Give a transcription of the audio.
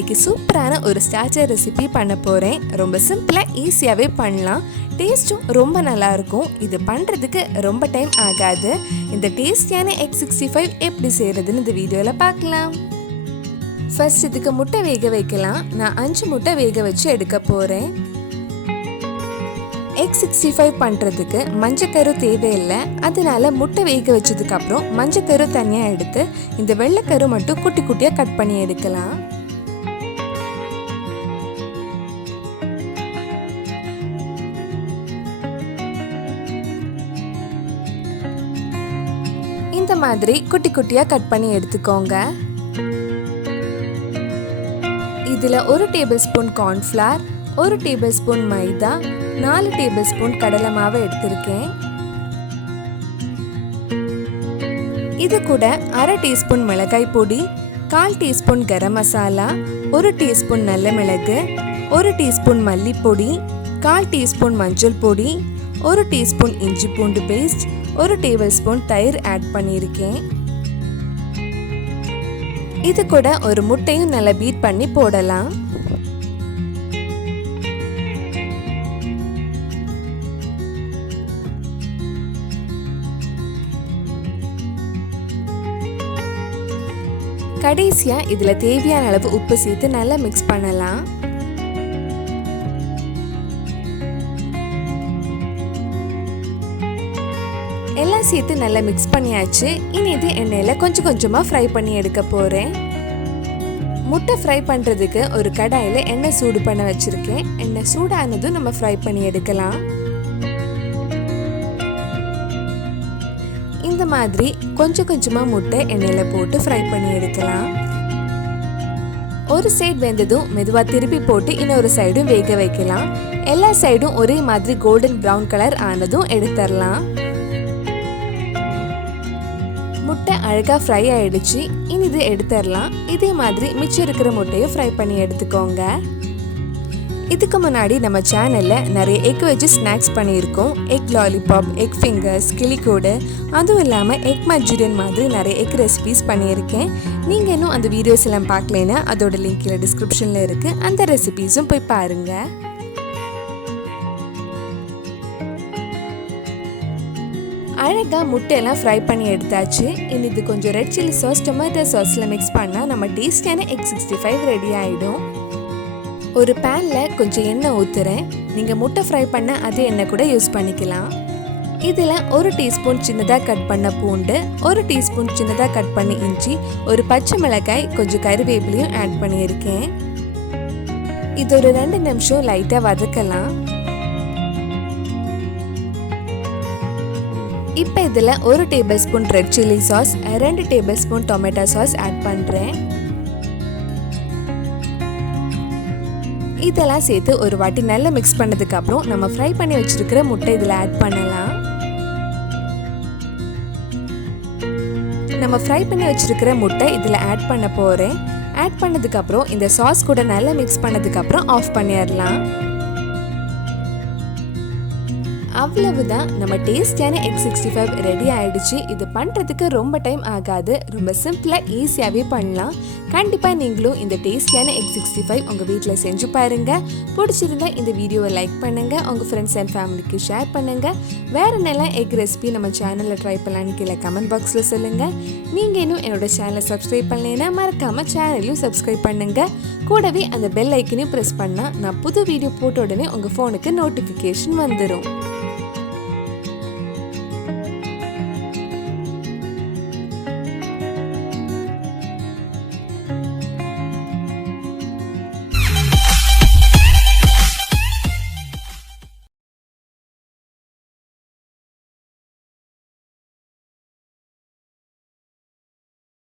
இன்னைக்கு சூப்பரான ஒரு ஸ்டார்டர் ரெசிபி பண்ண போறேன். ரொம்ப சிம்பிளா ஈஸியாவே பண்ணலாம். டேஸ்டும் ரொம்ப நல்லா இருக்கும். இது பண்றதுக்கு ரொம்ப டைம் ஆகாது. இந்த டேஸ்டியான egg 65 எப்படி செய்யறதுன்னு இந்த வீடியோல பார்க்கலாம். ஃபர்ஸ்ட் இதுக்கு முட்டை வேக வைக்கலாம். நான் 5 முட்டை வேக வச்சு எடுக்க போறேன். egg 65 பண்றதுக்கு மஞ்சக்கரு தேவையில்லை. அதனால முட்டை வேக வச்சதுக்கு அப்புறம் மஞ்சக்கரு தனியா எடுத்து இந்த வெள்ளைக்கரு மட்டும் குட்டி குட்டியா கட் பண்ணி எடுக்கலாம். இந்த மாதிரி குட்டி குட்டியா கட் பண்ணி எடுத்துக்கோங்க. இதுல 1 டேபிள்ஸ்பூன் கார்ன்ஃப்ளவர், 1 டேபிள்ஸ்பூன் மைதா, 4 டேபிள்ஸ்பூன் கடலை மாவு எடுத்திருக்கேன். இது கூட 1/2 டீஸ்பூன் மிளகாய் பொடி, 1/4 டீஸ்பூன் கரம் மசாலா, 1 டீஸ்பூன் நல்ல மிளகு, 1 டீஸ்பூன் மல்லிப்பொடி, 1/4 டீஸ்பூன் மஞ்சள் பொடி, 1 டீஸ்பூன் இஞ்சி பூண்டு பேஸ்ட், 1 டேபிள்ஸ்பூன் தயிர் ஆட் பண்ணியிருக்கேன். இது கூட ஒரு முட்டையும் நல்லா பீட் பண்ணி போடலாம். கடைசியா இதுல தேவையான அளவு உப்பு சேர்த்து நல்லா மிக்ஸ் பண்ணலாம். எல்லாம் சேர்த்து நல்லா மிக்ஸ் பண்ணியாச்சு. இனி இது எண்ணெயில கொஞ்சம் கொஞ்சமா ஃப்ரை பண்ணி எடுக்க போறேன். முட்டை ஃப்ரை பண்றதுக்கு ஒரு கடாயில எண்ணெய் சூடு பண்ண வச்சிருக்கேன். எண்ணெய் சூடானதும் நம்ம ஃப்ரை பண்ணி எடுக்கலாம். இந்த மாதிரி கொஞ்சம் கொஞ்சமா முட்டை எண்ணெயில போட்டு ஃப்ரை பண்ணி எடுக்கலாம். ஒரு சைடு வெந்ததும் மெதுவா திருப்பி போட்டு இன்னொரு சைடும் வேக வைக்கலாம். எல்லா சைடும் ஒரே மாதிரி கோல்டன் பிரவுன் கலர் ஆனதும் எடுத்துடலாம். முட்டை அழகா ஃப்ரை ஆயிடுச்சு. இனி இது எடுத்துடலாம். இதே மாதிரி மிச்சம் இருக்கிற முட்டையும் ஃப்ரை பண்ணி எடுத்துக்கோங்க. இதுக்கு முன்னாடி நம்ம சேனல்ல நிறைய எக் வச்சு ஸ்நாக்ஸ் பண்ணியிருக்கோம். எக் லாலிபாப், எக் ஃபிங்கர்ஸ், கிளிக்கூடு, அதுவும் இல்லாமல் எக் மஞ்சூரியன் மாதிரி நிறைய எக் ரெசிபிஸ் பண்ணியிருக்கேன். நீங்கள் இன்னும் அந்த வீடியோஸ் எல்லாம் பார்க்கலைன்னா அதோட லிங்க் கீழே டிஸ்கிரிப்ஷனில் இருக்குது. அந்த ரெசிபிஸும் போய் பாருங்கள். அழகா முட்டையெல்லாம் ஃப்ரை பண்ணி எடுத்தாச்சு. இனி இது கொஞ்சம் ரெட் சில்லி சாஸ், டொமேட்டோ சாஸில் மிக்ஸ் பண்ணால் நம்ம டேஸ்டியான egg 65 ரெடி ஆகிடும். ஒரு பேனில் கொஞ்சம் எண்ணெய் ஊற்றுறேன். நீங்கள் முட்டை ஃப்ரை பண்ண அதே எண்ணெய் கூட யூஸ் பண்ணிக்கலாம். இதில் 1 டீஸ்பூன் சின்னதாக கட் பண்ண பூண்டு, 1 டீஸ்பூன் சின்னதாக கட் பண்ண இஞ்சி, ஒரு பச்சை மிளகாய், கொஞ்சம் கறிவேப்பிலையும் ஆட் பண்ணியிருக்கேன். இது ஒரு 2 நிமிஷம் லைட்டாக வதக்கலாம். இப்போ இதில் 1 tablespoon red chilli sauce, 2 tablespoon tomato sauce add பண்ணுறேன். இதெல்லாம் சேர்த்து ஒரு வாட்டி நல்லா மிக்ஸ் பண்ணதுக்கு அப்புறம் நம்ம ஃப்ரை பண்ணி வச்சிருக்கிற முட்டை இதில் ஆட் பண்ணலாம். நம்ம ஃப்ரை பண்ணி வச்சிருக்கிற முட்டை இதில் ஆட் பண்ண போகிறேன். ஆட் பண்ணதுக்கு அப்புறம் இந்த சாஸ் கூட நல்லா மிக்ஸ் பண்ணதுக்கு அப்புறம் ஆஃப் பண்ணிடலாம். அவ்வளவுதான், நம்ம டேஸ்டியான egg 65 ரெடி ஆயிடுச்சு. இது பண்ணுறதுக்கு ரொம்ப டைம் ஆகாது. ரொம்ப சிம்பிளாக ஈஸியாகவே பண்ணலாம். கண்டிப்பாக நீங்களும் இந்த டேஸ்டியான egg 65 உங்கள் வீட்டில் செஞ்சு பாருங்கள். பிடிச்சிருந்தா இந்த வீடியோவை லைக் பண்ணுங்கள், உங்கள் ஃப்ரெண்ட்ஸ் அண்ட் ஃபேமிலிக்கு ஷேர் பண்ணுங்கள். வேறு என்னெல்லாம் எக் ரெசிபி நம்ம சேனலில் ட்ரை பண்ணலான்னு கீழே கமெண்ட் பாக்ஸில் சொல்லுங்கள். நீங்கள் இன்னும் என்னோடய சேனலை சப்ஸ்கிரைப் பண்ணலைன்னா மறக்காமல் சேனலையும் சப்ஸ்கிரைப் பண்ணுங்கள். கூடவே அந்த பெல் ஐக்கனையும் ப்ரெஸ் பண்ணால் நான் புது வீடியோ போட்ட உடனே உங்கள் ஃபோனுக்கு நோட்டிஃபிகேஷன் வந்துடும்.